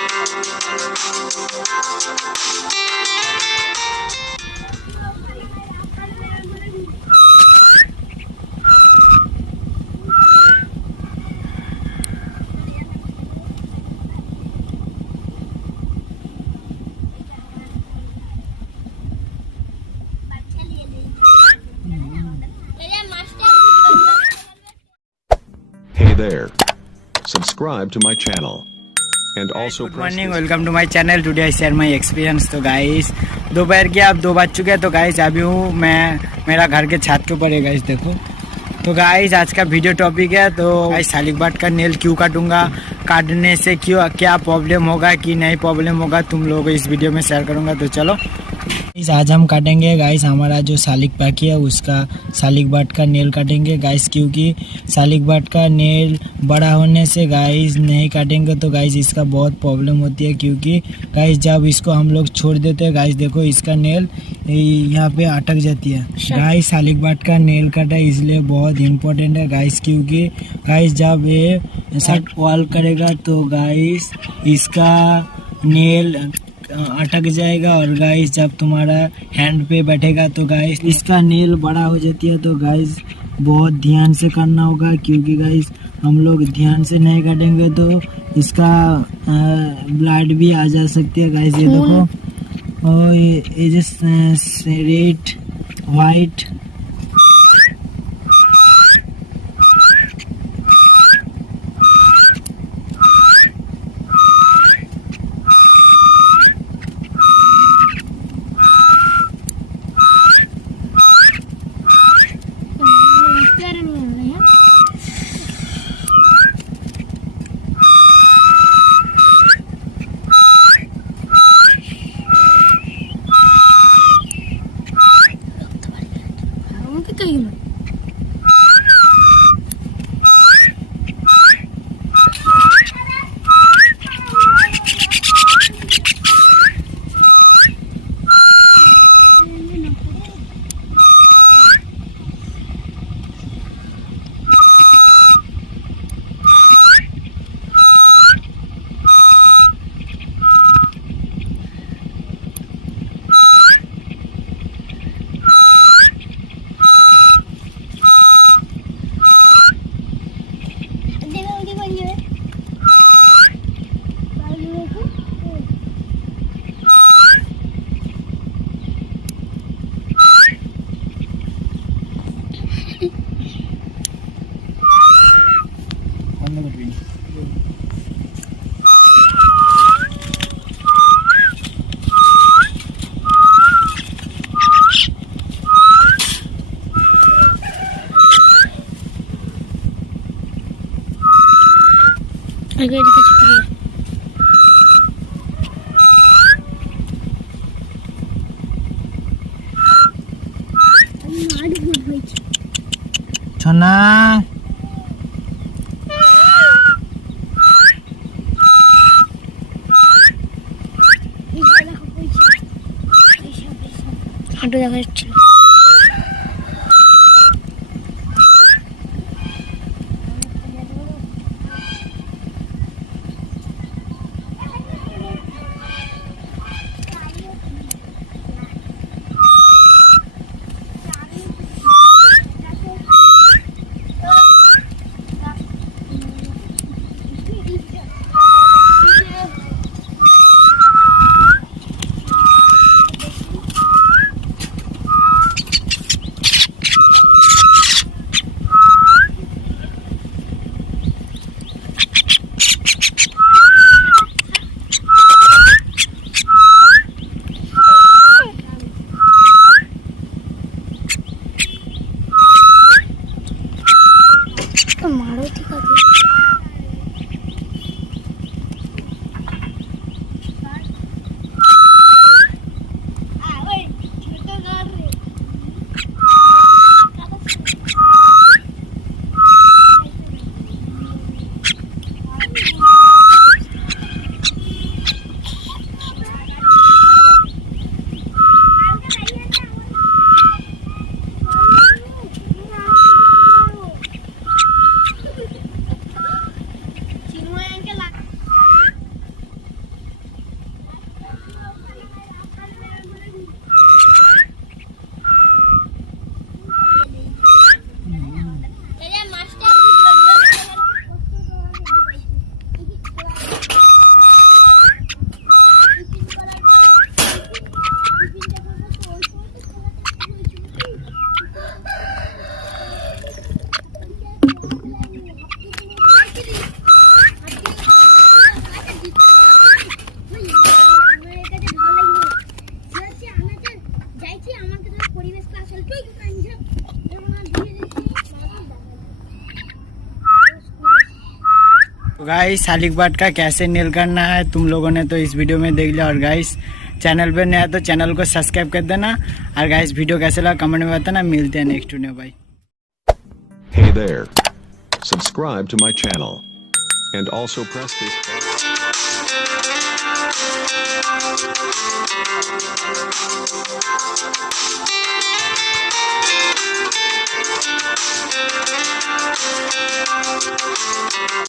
Hey there. Subscribe to my channel. And also good morning, welcome to my channel. Today I share my experience. तो guys दोपहर के अब 2 बज चुके हैं। तो गाइस अभी हूँ मैं मेरा घर के छत के ऊपर है गाइस, देखो। तो गाइस आज का वीडियो टॉपिक है, तो गाइस सालिक बर्ड का नेल क्यों काटूंगा, काटने से क्यों क्या प्रॉब्लम होगा कि नहीं प्रॉब्लम होगा, तुम लोगों को इस वीडियो में शेयर करूंगा। तो चलो आज हम काटेंगे गाइस हमारा जो सालिक पाखी है उसका सालिक बर्ड का नेल काटेंगे गाइस, क्योंकि सालिक बर्ड का नेल बड़ा होने से गाइस नहीं काटेंगे तो गाइस इसका बहुत प्रॉब्लम होती है। क्योंकि गाइस जब इसको हम लोग छोड़ देते हैं गाइस, देखो इसका नेल यहाँ पे अटक जाती है गाइस। सालिक बर्ड का नेल काटा इसलिए बहुत इम्पोर्टेंट है गाइस, क्योंकि गाइस जब ये शर्ट वॉल करेगा तो गाइस इसका नेल अटक जाएगा, और गाइस जब तुम्हारा हैंड पे बैठेगा तो गाइस इसका नेल बड़ा हो जाती है। तो गाइस बहुत ध्यान से करना होगा, क्योंकि गाइस हम लोग ध्यान से नहीं काटेंगे तो इसका ब्लड भी आ जा सकती है गाइस। ये देखो, और ये जो रेड वाइट छोना হাঁটু দেখা যাচ্ছিল। तो गाइस सालिक बर्ड का कैसे नील करना है तुम लोगों ने तो इस वीडियो में देख लिया। और गाइस चैनल पे नया तो चैनल को सब्सक्राइब कर देना। और गाइस वीडियो कैसे लगा कमेंट में बताना। मिलते हैं नेक्स्ट वीडियो भाई। Hey there. Subscribe to my channel. And also press this bell.